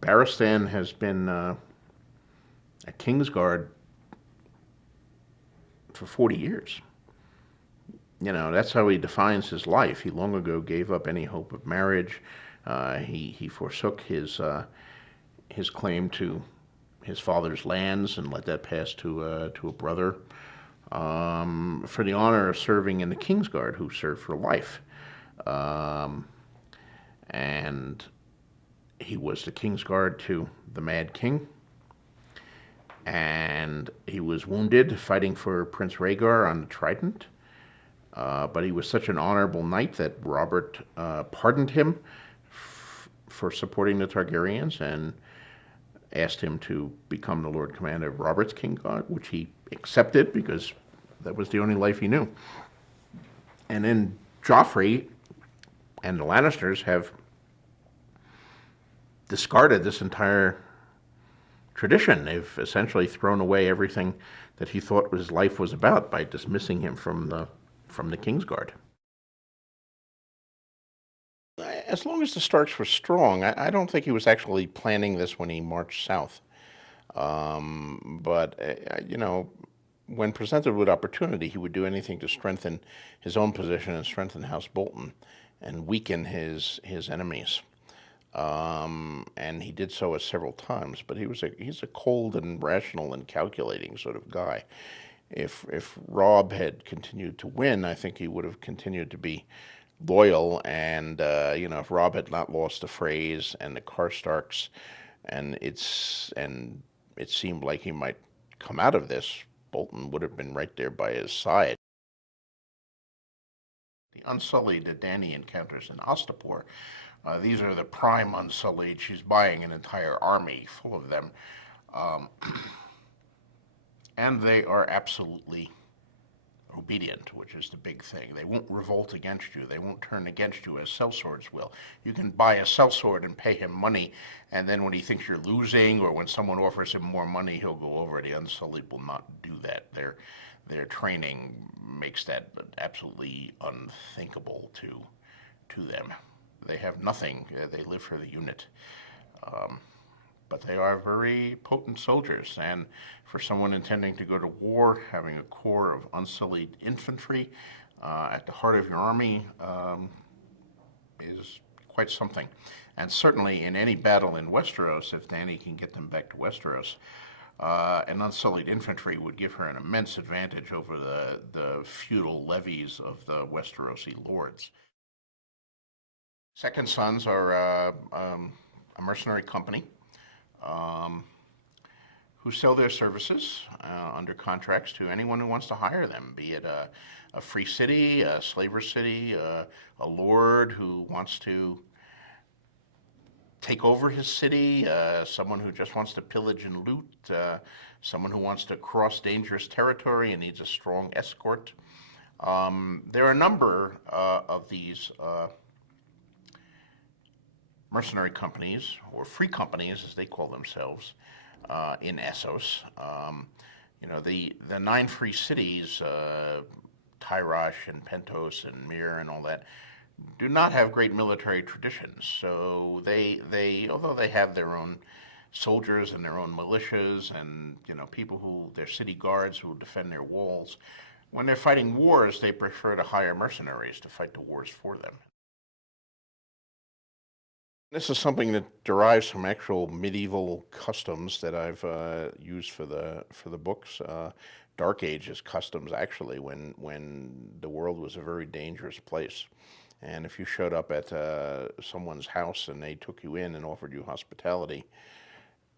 Barristan has been a Kingsguard for 40 years. That's how he defines his life. He long ago gave up any hope of marriage. He forsook his claim to his father's lands and let that pass to a brother for the honor of serving in the Kingsguard, who served for life. Um, and he was the Kingsguard to the Mad King, and he was wounded fighting for Prince Rhaegar on the Trident. But he was such an honorable knight that Robert pardoned him for supporting the Targaryens and asked him to become the Lord Commander of Robert's Kingsguard, which he accepted because that was the only life he knew. And then Joffrey and the Lannisters have discarded this entire tradition. They've essentially thrown away everything that he thought his life was about by dismissing him from the Kingsguard. As long as the Starks were strong, I don't think he was actually planning this when he marched south. But when presented with opportunity, he would do anything to strengthen his own position and strengthen House Bolton and weaken his enemies. And he did so several times. But he's a cold and rational and calculating sort of guy. If Robb had continued to win, I think he would have continued to be loyal. And if Robb had not lost the Freys and the Karstarks, and it seemed like he might come out of this, Bolton would have been right there by his side. The Unsullied that Dany encounters in Ostapor, these are the prime Unsullied. She's buying an entire army full of them. Um, and they are absolutely obedient, which is the big thing. They won't revolt against you. They won't turn against you as sellswords will. You can buy a sellsword and pay him money, and then when he thinks you're losing or when someone offers him more money, he'll go over. The Unsullied will not do that. Their training makes that absolutely unthinkable to them. They have nothing. They live for the unit. Um, but they are very potent soldiers. And for someone intending to go to war, having a corps of unsullied infantry at the heart of your army is quite something. And certainly in any battle in Westeros, if Dany can get them back to Westeros, an unsullied infantry would give her an immense advantage over the feudal levies of the Westerosi lords. Second Sons are a mercenary company um, who sell their services under contracts to anyone who wants to hire them, be it a free city, a slaver city, a lord who wants to take over his city, someone who just wants to pillage and loot, someone who wants to cross dangerous territory and needs a strong escort. There are a number of these mercenary companies, or free companies as they call themselves, in Essos. The 9 free cities, Tyrosh and Pentos and Myr and all that, do not have great military traditions. So although they have their own soldiers and their own militias and people their city guards who defend their walls, when they're fighting wars, they prefer to hire mercenaries to fight the wars for them. This is something that derives from actual medieval customs that I've used for the books. Dark Ages customs, actually, when the world was a very dangerous place, and if you showed up at someone's house and they took you in and offered you hospitality,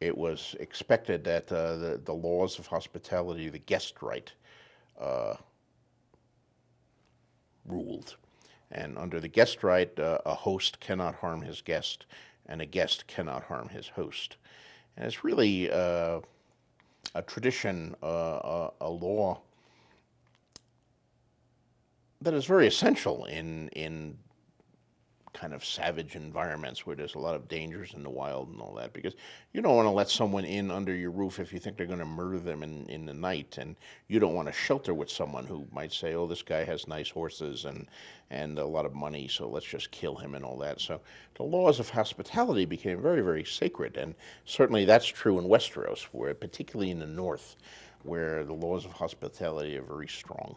it was expected that the laws of hospitality, the guest right, uh, ruled. And under the guest right, a host cannot harm his guest, and a guest cannot harm his host. And it's really a tradition, a law that is very essential in kind of savage environments where there's a lot of dangers in the wild and all that, because you don't want to let someone in under your roof if you think they're going to murder them in the night, and you don't want to shelter with someone who might say, oh, this guy has nice horses and a lot of money, so let's just kill him and all that. So the laws of hospitality became very, very sacred, and certainly that's true in Westeros, where particularly in the north, where the laws of hospitality are very strong.